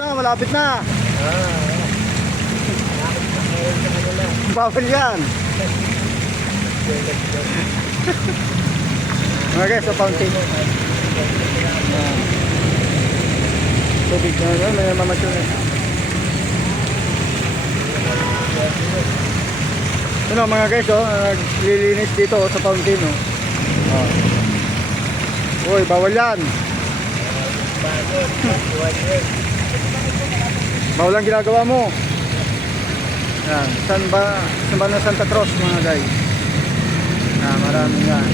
Na, malapit na. Bawal yan. Mga guys, sa fountain. Yan. Tubig na yun, may mamasyon eh. Ano mga guys, oh, naglilinis dito oh, sa fountain. Oh. Oh. Uy, bawal yan. Bawal ang ginagawa mo. Yan, San ba, San ba na Santa Cruz mga guys? Ah, marami yan.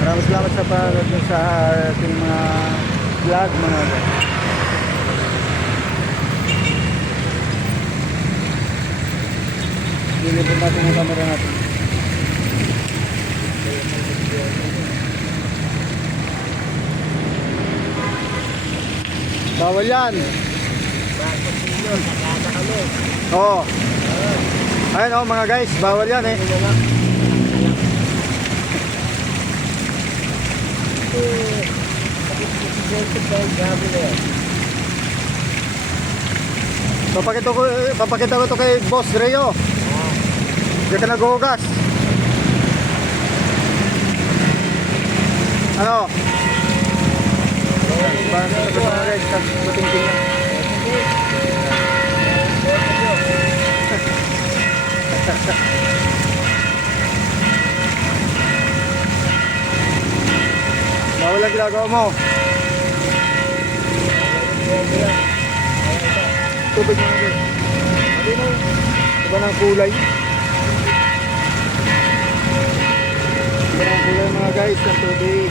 Maraming salamat sa panonood nyo sa ating mga vlog mga guys. Lilipin natin ang camera natin. Bawal yan. Oo. Ayun oh mga guys, bawal yan eh. Papakita ko, papakita ko to kay Boss Reo. Hindi ka naghuhugas. Ano? Para sa sabi mga guys, matingting na. Bawal ang ginagawa mo. Tubig mga guys. Ano Iba ng kulay. Iba ng kulay mga guys ng tubig.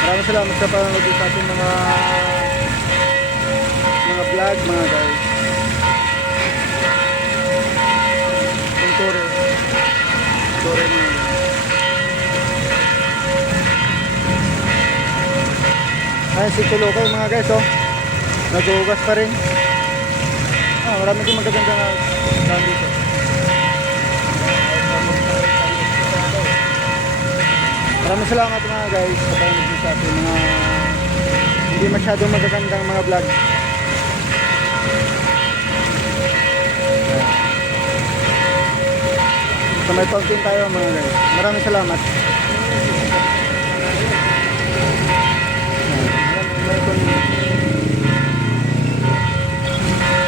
Maraming salamat sa panonood sa ating mga mga vlog mga guys. Yung tore. Tore mga guys. Ay, si Tulokay mga guys, oh. Naghugas pa rin. Ah, marami din magaganda na daan dito. Maraming salamat mga guys sa panonood sa ating mga hindi masyadong magagandang mga vlog. Sa may fountain tayo mga guys. Maraming salamat.